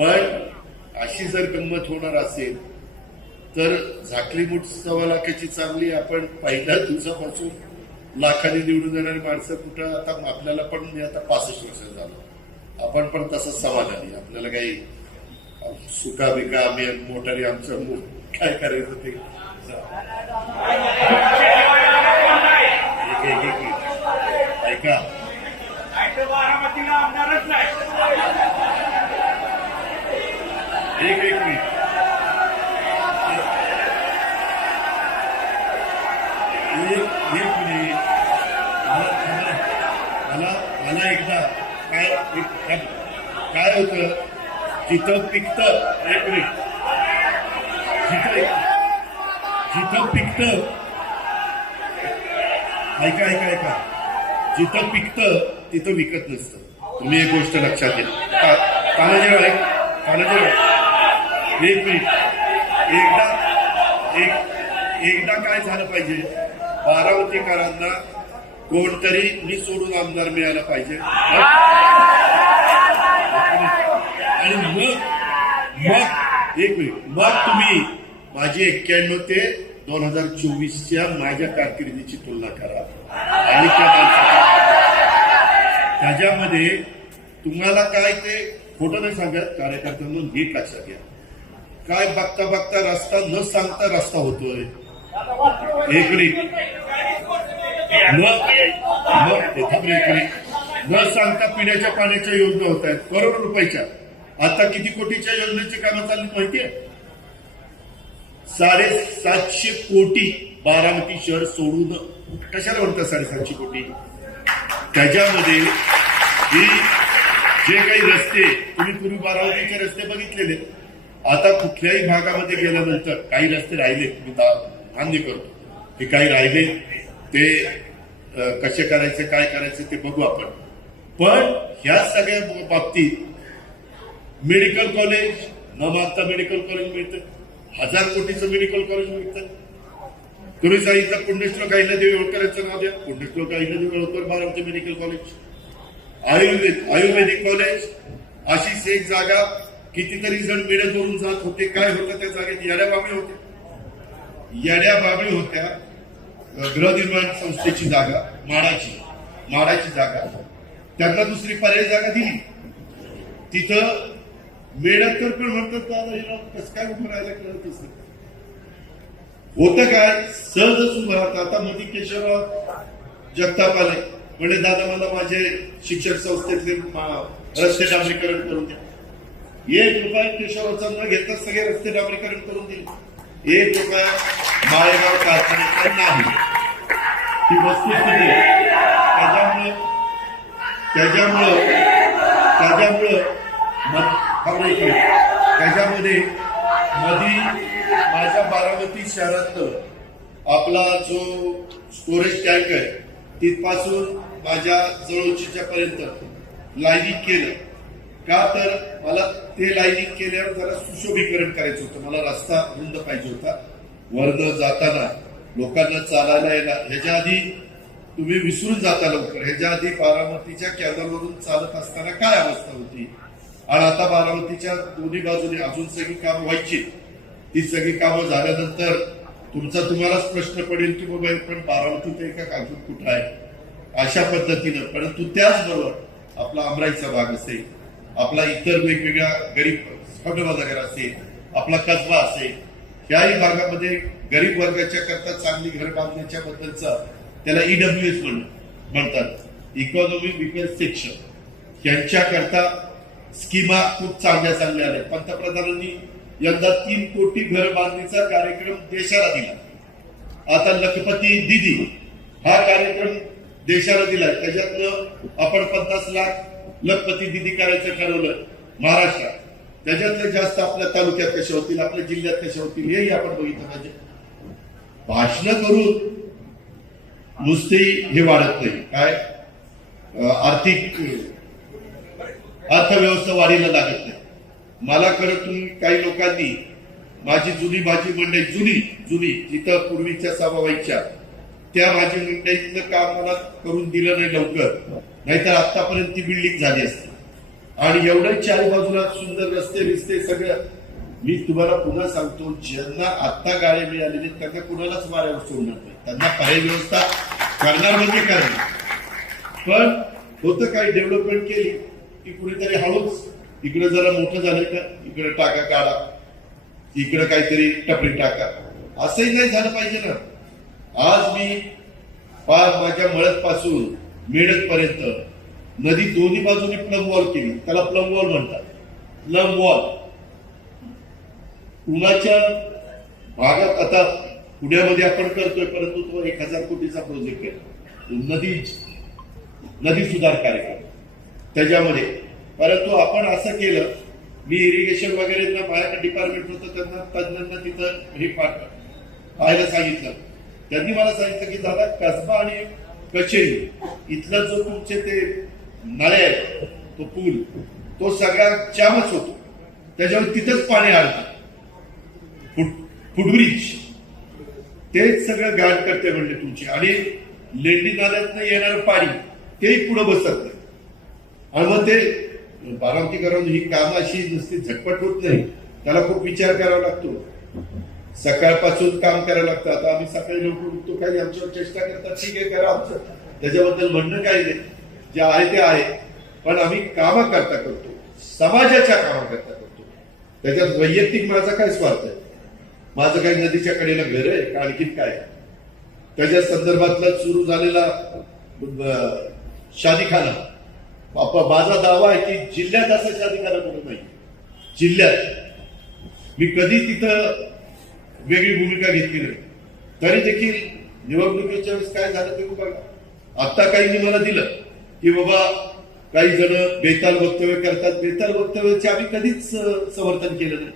पण अशी जर गंमत होणार असेल तर झाकली मूठ सव्वा लाखाची चांगली आपण पहिल्या दिवसापासून. लाखाने निवडून येणारी माणसं कुठं? आता आपल्याला पण मी आता पासष्ट वर्ष झालं. आपण पण तसं समाधानी आपल्याला काही सुका बिका आम्ही मोटारी आमचं काय करायचं ते. ऐका. एक एक मिनिट. एक एक मिनिट. मला मला मला एकदा काय काय- काय होतं? जिथं पिकतं एक मिनिट. जिथं जिथं पिकतं ऐका ऐका ऐका. जिथं पिकतं तिथं विकत नसतं. तुम्ही एक गोष्ट लक्षात घ्या. तानाजीराव ऐक तानाजीराव एक मिनिट. एकदा एक एकदा काय झालं पाहिजे? बारामतीकरांना कोणतरी मी सोडून आमदार मिळायला पाहिजे. आणि मग मग एक मिनिट. मग तुम्ही माझी एक्क्याण्णव ते दोन हजार चोवीसच्या माझ्या कारकिर्दीची तुलना करा. आणि त्याच्यामध्ये तुम्हाला काय ते खोटं नाही सांगत. कार्यकर्त्यांना नीट लक्षात घ्या. काय बघता बघता रस्ता न सांगता रस्ता होतोय. एकडी मग एक न सांगता पिण्याच्या पाण्याच्या योजना होत आहेत. करोड रुपयाच्या. आता किती कोटीच्या योजनेची कामं चालली माहितीये? साडेसातशे कोटी बारामती शहर सोडून. कशाला म्हणतात साडेसातशे कोटी? त्याच्यामध्ये जे काही रस्ते तुम्ही पूर्वी बारामतीचे रस्ते बघितलेले. आता कुठल्याही भागामध्ये गेल्यानंतर काही रस्ते राहिले मी मान्य करतो. की काही राहिले ते कसे करायचे काय करायचे ते बघू आपण. पण ह्या सगळ्या बाबतीत मेडिकल कॉलेज न मागता मेडिकल कॉलेज मिळतं. हजार कोटीचं मेडिकल कॉलेज मिळतं. तुम्ही सांगितलं पुण्यश्लोक अहिल्यादेवी होळकरांचं नाव द्या. पुण्यश्लोक Ahilyadevi Holkar Baramati medical college. Ayurveda Ayurvedic college अशीच एक जागा कितीतरी जण मेळे करून जात होते काय होतं त्या जागेत? येड्या बाबळी होत्या. येड्या बाबळी होत्या गृहनिर्माण संस्थेची जागा माडाची माडाची जागा. त्यांना दुसरी पर्याय जागा दिली. तिथं मेडकर पण म्हणतात दादा कसं काय उभं राहायला कळतच नाही होतं काय? सहजच उभं राहतं. आता मोदी केशवराव जगताप आले. म्हणजे दादा मला माझे शिक्षण संस्थेतले रस्ते डांबरीकरण करून द्या. एक रुपया केशवरावचा न घेता सगळे रस्ते डांबरीकरण करून दिले. एक रुपया माळेगाव कारखान्याचा नाही. ही वस्तुस्थिती त्याच्यामुळं त्याच्यामुळं त्याच्यामुळं मध- त्याच्यामध्ये मधी माझ्या बारामती शहरातलं आपला जो स्टोरेज टँक आहे तिथपासून माझ्या जवळचीच्या पर्यंत लाईनिंग केलं. का तर मला ते लाईनिंग केल्यावर जरा सुशोभीकरण करायचं होतं. मला रस्ता रुंद पाहिजे होता. वर्ण जाताना लोकांना चालायला यायला ह्याच्या आधी तुम्ही विसरून जाता लवकर. ह्याच्या आधी बारामतीच्या कॅनलवरून चालत असताना काय अवस्था होती? आणि आता बारामतीच्या दोन्ही बाजूने अजून सगळी कामं व्हायची. ती सगळी कामं झाल्यानंतर तुमचा तुम्हालाच प्रश्न पडेल की बाबा पण बारामतीत आहे का अजून कुठं आहे? अशा पद्धतीनं. परंतु त्याचबरोबर आपला अमराईचा भाग असेल आपला इतर वेगवेगळ्या गरीब स्पर्धनगर असेल आपला कसबा असेल याही भागामध्ये गरीब वर्गाच्या करता चांगली घर बांधण्याच्या बद्दलचा त्याला ईडब्ल्यू एस म्हणतात. इकॉनॉमिक विकास सेक्शन यांच्याकरता स्कीमा खूप चांगल्या चांगल्या आल्या पंतप्रधानांनी यंदा तीन कोटी घर बांधणीचा कार्यक्रम देशाला दिला. आता लखपती दिदी हा कार्यक्रम देशाला दिलाय. त्याच्यातनं आपण पन्नास लाख लखपती दिदी करायचं ठरवलं महाराष्ट्रात. त्याच्यातले जास्त आपल्या तालुक्यात कशा होतील आपल्या जिल्ह्यात कशा होतील हेही आपण बघितलं पाहिजे. भाषण करून नुसते हे वाढत नाही. काय? आर्थिक अर्थव्यवस्था वाढीला लागत नाही. मला खरं तुम्ही काही लोकांनी माझी जुनी भाजी मंडई जुनी जुनी जिथं पूर्वीच्या सभावाईच्या त्या भाजी मंडईतलं काम मला करून दिलं नाही लवकर. नाहीतर आतापर्यंत ती बिल्डिंग झाली असती. आणि एवढं चारी बाजूला सुंदर रस्ते बिस्ते सगळं. मी तुम्हाला पुन्हा सांगतो ज्यांना आत्ता गाळे मिळालेले त्यांना कुणालाच वाऱ्यावर सोडणार नाही. त्यांना पर्याय व्यवस्था करणार म्हणजे करणार पण होतं काही डेव्हलपमेंट केली की कुणीतरी हळूच इकडे जरा मोठं झालं का इकडे टाका काढा इकडे काहीतरी टपरी टाका. असंही नाही झालं पाहिजे ना. आज मी पार माझ्या मळत पासून मेढत पर्यंत नदी दोन्ही बाजूने प्लम वॉल केली. त्याला प्लम वॉल म्हणतात. प्लम वॉल उन्हाच्या भागात आता पुण्यामध्ये आपण करतोय परंतु तो एक हजार कोटीचा प्रोजेक्ट आहे. नदी नदी सुधार कार्यक्रम. त्याच्यामध्ये. परंतु आपण असं केलं मी इरिगेशन वगैरे माझ्याकडे डिपार्टमेंट होतं त्यांना तज्ञांना तिथं हे पाठ पाहायला सांगितलं. त्यांनी मला सांगितलं की दादा कसबा आणि कचेरी इथला जो तुमचे ते नळे आहेत तो पूल तो सगळा जामच होतो. त्याच्यावर तिथंच पाणी आडतं फुट फुटब्रिज. तेच सगळं गाड करते म्हणले तुमची. आणि लेंडी नाल्यातनं येणारं पाणी तेही पुढे बसत नाही. आणि मग ते बारामती करून ही कामं अशी नुसती झटपट होत नाही. त्याला खूप विचार करावा लागतो. सकाळपासून काम करायला लागतं. आता आम्ही सकाळी लवकर उठतो काही आमच्यावर चेष्टा करतात. ठीक आहे करा आमचं. त्याच्याबद्दल म्हणणं काही नाही. जे आहे ते आहे. पण आम्ही कामं करता करतो. समाजाच्या कामं करता करतो. त्याच्यात वैयक्तिक माझा काय स्वार्थ आहे माझं काही नदीच्या कडेला घर आहे का आणखीन काय? आहे? त्याच्या संदर्भातला सुरू झालेला शादीखाना. बापा माझा दावा आहे की जिल्ह्यात असं शादीखाना कुठं नाही. जिल्ह्यात. मी कधी तिथं वेगळी भूमिका घेतली नाही. तरी देखील निवडणुकीच्या वेळेस काय झालं ते बघा. आता काहींनी मला दिलं की बाबा काही जण बेताल वक्तव्य करतात. बेताल वक्तव्याचे आम्ही कधीच समर्थन केलं नाही.